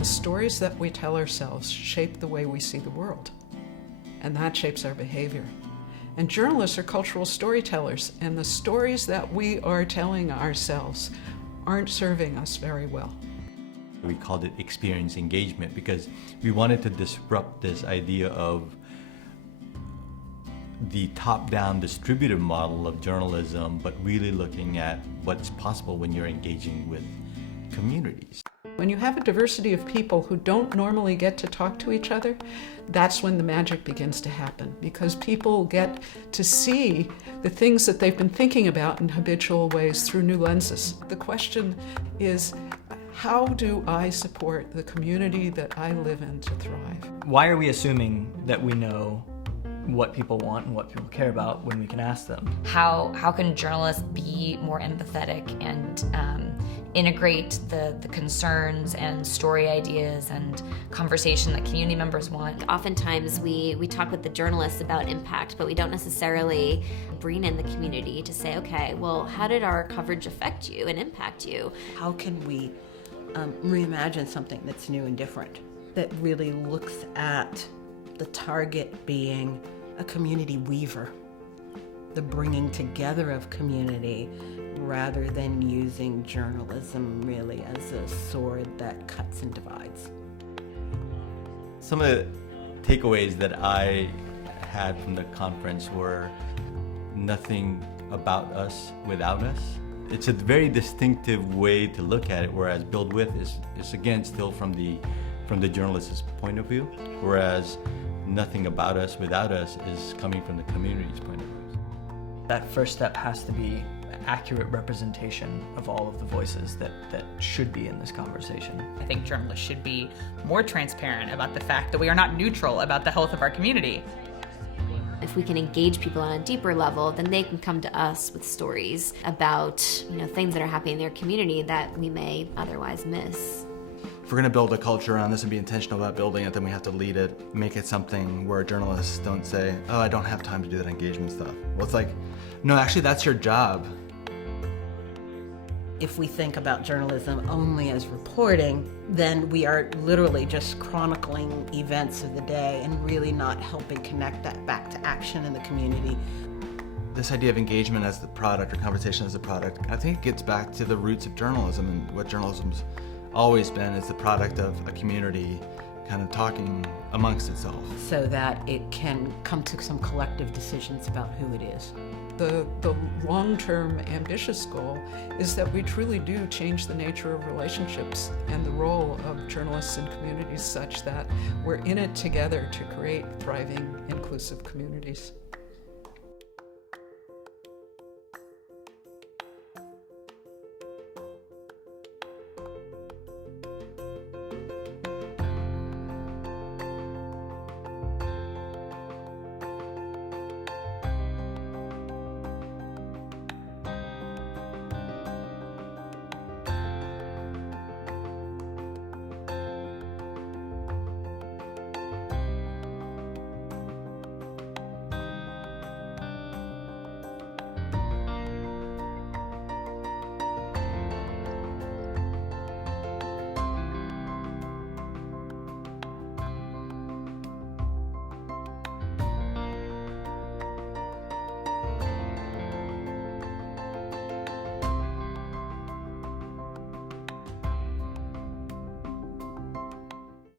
The stories that we tell ourselves shape the way we see the world, and that shapes our behavior. And journalists are cultural storytellers, and the stories that we are telling ourselves aren't serving us very well. We called it experience engagement because we wanted to disrupt this idea of the top-down distributed model of journalism, but really looking at what's possible when you're engaging with communities. When you have a diversity of people who don't normally get to talk to each other, that's when the magic begins to happen, because people get to see the things that they've been thinking about in habitual ways through new lenses. The question is, how do I support the community that I live in to thrive? Why are we assuming that we know what people want and what people care about when we can ask them? How can journalists be more empathetic and integrate the concerns and story ideas and conversation that community members want? Oftentimes we talk with the journalists about impact, but we don't necessarily bring in the community to say, okay, well, how did our coverage affect you and impact you? How can we reimagine something that's new and different, that really looks at the target being a community weaver, the bringing together of community, rather than using journalism really as a sword that cuts and divides. Some of the takeaways that I had from the conference were nothing about us without us. It's a very distinctive way to look at it, whereas Build With is again still from the journalist's point of view, whereas nothing about us without us is coming from the community's point of view. That first step has to be accurate representation of all of the voices that should be in this conversation. I think journalists should be more transparent about the fact that we are not neutral about the health of our community. If we can engage people on a deeper level, then they can come to us with stories about, things that are happening in their community that we may otherwise miss. If we're going to build a culture around this and be intentional about building it, then we have to lead it, make it something where journalists don't say, oh, I don't have time to do that engagement stuff. Well, it's like, no, actually, that's your job. If we think about journalism only as reporting, then we are literally just chronicling events of the day and really not helping connect that back to action in the community. This idea of engagement as the product or conversation as a product, I think it gets back to the roots of journalism, and what journalism's always been is the product of a community kind of talking amongst itself. So that it can come to some collective decisions about who it is. The long-term ambitious goal is that we truly do change the nature of relationships and the role of journalists and communities such that we're in it together to create thriving, inclusive communities.